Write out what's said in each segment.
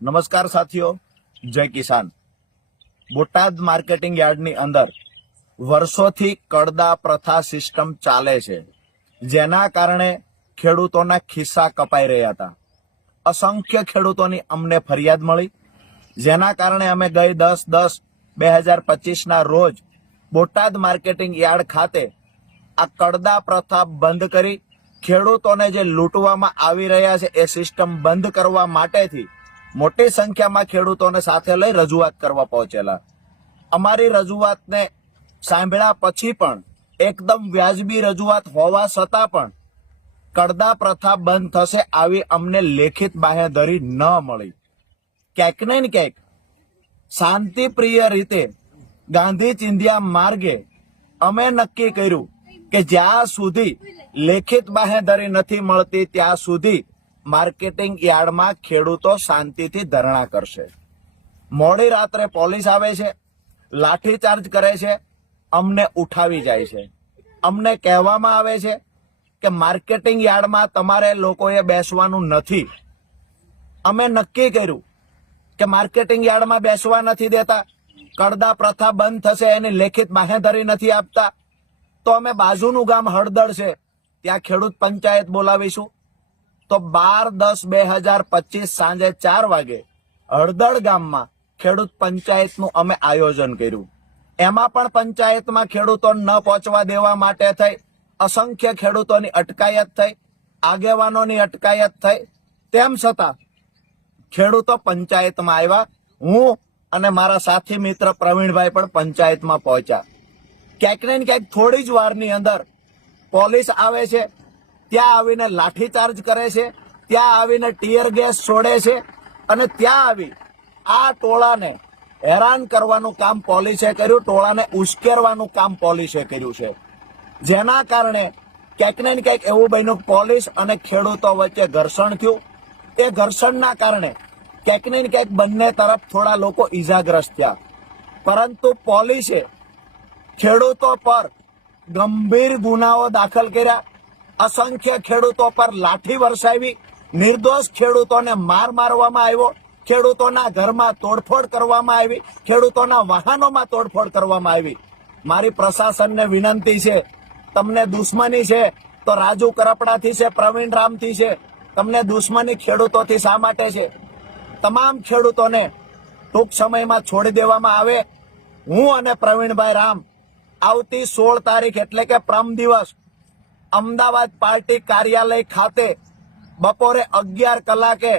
નમસ્કાર સાથીઓ, જય કિસાન। બોટાદ માર્કેટિંગ યાર્ડની અંદર વર્ષોથી કડદા પ્રથા સિસ્ટમ ચાલે છે, જેના કારણે ખેડૂતોના ખિસ્સા કપાઈ રહ્યા હતા। અસંખ્ય ખેડૂતોની અમને ફરિયાદ મળી, જેના કારણે અમે ગઈ 10/10/2025ના રોજ બોટાદ માર્કેટિંગ યાર્ડ ખાતે આ કડદા પ્રથા બંધ કરી ખેડૂતોને જે લૂંટવામાં આવી રહ્યા છે એ સિસ્ટમ બંધ કરવા માટેથી મોટી સંખ્યામાં ખેડૂતોને સાથે લઈ રજૂઆત કરવા પહોંચેલા। અમારી રજૂઆતને સાંભળ્યા પછી પણ એકદમ વ્યાજબી રજૂઆત હોવા છતાં પણ કડદા પ્રથા બંધ થશે આવી અમને લેખિત બાંહેધરી ન મળી। ક્યાંક ને ક્યાંક શાંતિપ્રિય રીતે ગાંધી ચિંધ્યા માર્ગે અમે નક્કી કર્યું કે જ્યાં સુધી લેખિત બાંહેધરી નથી મળતી ત્યાં સુધી માર્કેટિંગ યાર્ડમાં ખેડૂતો શાંતિથી ધરણા કરશે। મોડી રાત્રે પોલીસ આવે છે, લાઠીચાર્જ કરે છે, અમને ઉઠાવી જાય છે। અમને કહેવામાં આવે છે કે માર્કેટિંગ યાર્ડમાં તમારે લોકોએ બેસવાનું નથી। અમે નક્કી કર્યું કે માર્કેટિંગ યાર્ડમાં બેસવા નથી દેતા, કડદા પ્રથા બંધ થશે એની લેખિત બાંહેધરી નથી આપતા, તો અમે બાજુનું ગામ હળદળ છે ત્યાં ખેડૂત પંચાયત બોલાવીશું। તો 12/10/2025 સાંજે 4 વાગે હળદળ ગામમાં ખેડૂત પંચાયતનું અમે આયોજન કર્યું। એમાં પણ પંચાયતમાં ખેડૂતો ન પહોંચવા દેવા માટે થઈ અસંખ્ય ખેડૂતોની અટકાયત થઈ, આગેવાનોની અટકાયત થઈ, તેમ છતાં ખેડૂતો પંચાયતમાં આવ્યા। હું અને મારા સાથી મિત્ર પ્રવીણભાઈ પણ પંચાયતમાં પહોંચ્યા। ક્યાંક ને ક્યાંક થોડી જ વારની અંદર પોલીસ આવે છે, ત્યાં આવીને લાઠીચાર્જ કરે છે, ત્યાં આવીને ટીયર ગેસ છોડે છે અને ત્યાં આવી આ ટોળાને હેરાન કરવાનું કામ પોલીસે કર્યું, ટોળાને ઉશ્કેરવાનું કામ પોલીસે કર્યું છે, જેના કારણે ક્યાંક ને ક્યાંક એવું બન્યું પોલીસ અને ખેડૂતો વચ્ચે ઘર્ષણ થયું। એ ઘર્ષણના કારણે ક્યાંક ને ક્યાંક બંને તરફ થોડા લોકો ઈજાગ્રસ્ત થયા, પરંતુ પોલીસે ખેડૂતો પર ગંભીર ગુનાઓ દાખલ કર્યા, અસંખ્ય ખેડૂતો પર લાઠી વરસાવી, નિર્દોષ ખેડૂતોને મારવામાં આવ્યો, ખેડૂતોના ઘરમાં તોડફોડ કરવામાં આવી, ખેડૂતોના વાહનોમાં તોડફોડ કરવામાં આવી। મારી પ્રશાસનને વિનંતી છે, તમને દુશ્મની છે તો રાજુ કરપડાથી છે, પ્રવીણ રામથી છે, તમને દુશ્મની ખેડૂતોથી શા માટે છે? તમામ ખેડૂતોને ટૂંક સમયમાં છોડી દેવામાં આવે। હું અને પ્રવીણભાઈ રામ આવતી 16 તારીખ એટલે કે પરમ દિવસ અમદાવાદ પાર્ટી કાર્યાલય ખાતે બપોરે 11 કલાકે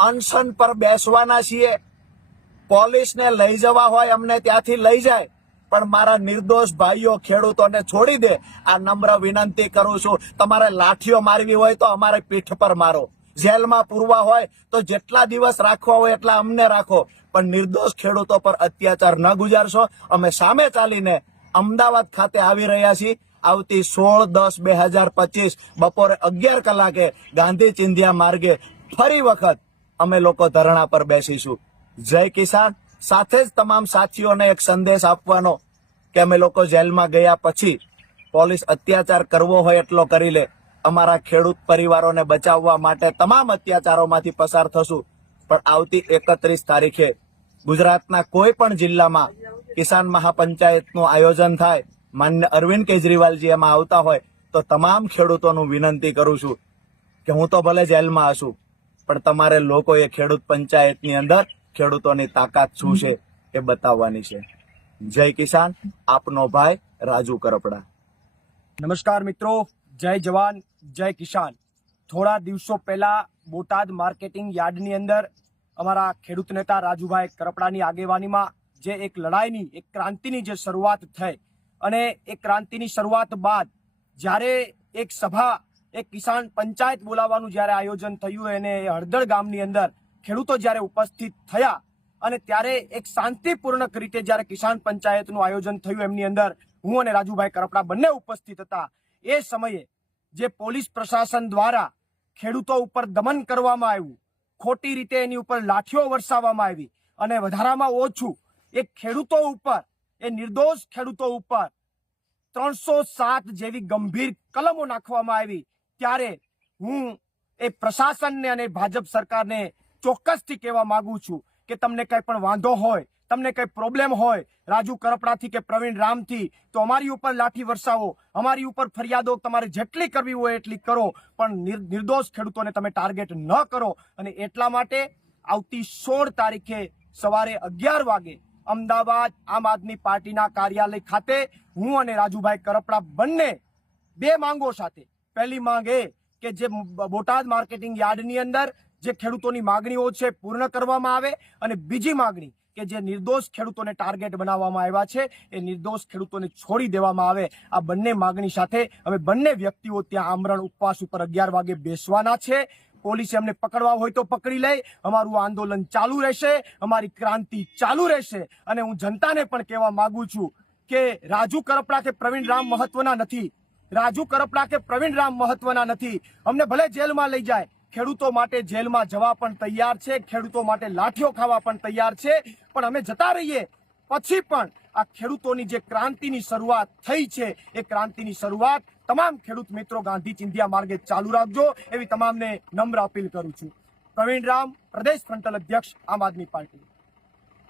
અનશન પર બેસવાના છીએ। પોલીસને લઈ જવા હોય અમને ત્યાંથી લઈ જાય, પણ મારા નિર્દોષ ભાઈઓ ખેડૂતોને છોડી દે આ નમ્ર વિનંતી કરું છું। તમારે લાઠીઓ મારવી હોય તો અમારે પીઠ પર મારો, જેલમાં પૂરવા હોય તો જેટલા દિવસ રાખવા હોય એટલા અમને રાખો, પણ નિર્દોષ ખેડૂતો પર અત્યાચાર ન ગુજારશો। અમે સામે ચાલીને અમદાવાદ ખાતે આવી રહ્યા છીએ। આવતી 16/10/2025 બપોરે 11 કલાકે ગાંધી ચિંધ્યા માર્ગે ફરી વખત અમે લોકો ધરણા પર બેસીશું। જય કિસાન। સાથે જ તમામ સાથીઓને એક સંદેશ આપવાનો કે અમે લોકો જેલમાં ગયા પછી પોલીસ અત્યાચાર કરવો હોય એટલો કરી લે, અમારા ખેડૂત પરિવારોને બચાવવા માટે તમામ અત્યાચારોમાંથી પસાર થશું, પણ આવતી 31 તારીખે ગુજરાતના કોઈ પણ જિલ્લામાં કિસાન મહાપંચાયતનું આયોજન થાય, માન્ય અરવિંદ કેજરીવાલજી એમાં આવતા હોય તો તમામ ખેડૂતોનું વિનંતી કરું છું કે હું તો ભલે જેલમાં હશું, પણ તમારે લોકોએ ખેડૂત પંચાયતની અંદર ખેડૂતોની તાકાત શું છે એ બતાવવાની છે। જય કિસાન। આપનો ભાઈ રાજુ કરપડા। નમસ્કાર મિત્રો, જય જવાન જય કિસાન। થોડા દિવસો પહેલા બોટાદ માર્કેટિંગ યાર્ડની અંદર અમારા ખેડૂત નેતા રાજુભાઈ કરપડાની આગેવાનીમાં જે એક લડાઈની, એક ક્રાંતિની જે શરૂઆત થઈ, અને એ ક્રાંતિની શરૂઆત બાદ જ્યારે એક સભા, એક કિસાન પંચાયત બોલાવવાનું જ્યારે આયોજન થયું અને હળદળ ગામની અંદર ખેડૂતો જ્યારે ઉપસ્થિત થયા અને ત્યારે એક શાંતિપૂર્ણ રીતે જ્યારે કિસાન પંચાયતનું આયોજન થયું, એમની અંદર હું અને રાજુભાઈ કરપડા બંને ઉપસ્થિત હતા। એ સમયે જે પોલીસ પ્રશાસન દ્વારા ખેડૂતો ઉપર દમન કરવામાં આવ્યું, ખોટી રીતે એની ઉપર લાઠીઓ વરસાવવામાં આવી, અને વધારામાં ઓછું એ ખેડૂતો ઉપર, એ નિર્દોષ ખેડૂતો ઉપર 307 જેવી ગંભીર કલમો નાખવામાં આવી, ત્યારે હું એ પ્રશાસનને અને ભાજપ સરકારને ચોક્કસથી કહેવા માંગુ છું કે તમને કંઈ પણ વાંધો હોય, તમને કંઈ પ્રોબ્લેમ હોય રાજુ કરપડાથી કે પ્રવીણ રામથી, તો અમારી ઉપર લાઠી વરસાવો, અમારી ઉપર ફરિયાદો તમારે જેટલી કરવી હોય એટલી કરો, પણ નિર્દોષ ખેડૂતોને તમે ટાર્ગેટ ન કરો. અને એટલા માટે આવતી 16 તારીખે સવારે 11 વાગે અમદાવાદ આમ આદમી પાર્ટીના કાર્યાલય ખાતે હું અને રાજુભાઈ કરપડા બંને 2 માંગો સાથે, પહેલી માંગ એ કે જે બોટાદ માર્કેટિંગ યાર્ડની અંદર જે ખેડૂતોની માગણીઓ છે પૂર્ણ કરવામાં આવે, અને બીજી માગણી કે જે નિર્દોષ ખેડૂતોને ટાર્ગેટ બનાવવામાં આવ્યા છે એ નિર્દોષ ખેડૂતોને છોડી દેવામાં આવે. આ બંને માગણી સાથે અમે બંને વ્યક્તિઓ ત્યાં આમરણ ઉપવાસ ઉપર 11 વાગે બેસવાના છે. પોલીસે અમને પકડવા હોય તો પકડી લે, અમારું આંદોલન ચાલુ રહેશે, અમારી ક્રાંતિ ચાલુ રહેશે. અને હું જનતાને પણ કહેવા માંગુ છું કે રાજુ કરપડા કે પ્રવીણ રામ મહત્વના નથી, રાજુ કરપડા કે પ્રવીણ રામ મહત્વના નથી. અમને ભલે જેલમાં લઈ જાય, ખેડૂતો માટે જેલમાં જવા પણ તૈયાર છે, ખેડૂતો માટે લાઠીઓ ખાવા પણ તૈયાર છે, પણ અમે જતા રહીએ પછી પણ આ ખેડૂતોની જે ક્રાંતિની શરૂઆત થઈ છે એ ક્રાંતિની શરૂઆત તમામ ખેડૂત મિત્રો ગાંધી ચિંધ્યા માર્ગે ચાલુ રાખજો એવી તમામને નમ્ર અપીલ કરું છું. પ્રવીણ રામ, પ્રદેશ ફ્રન્ટલ અધ્યક્ષ, આમ આદમી પાર્ટી.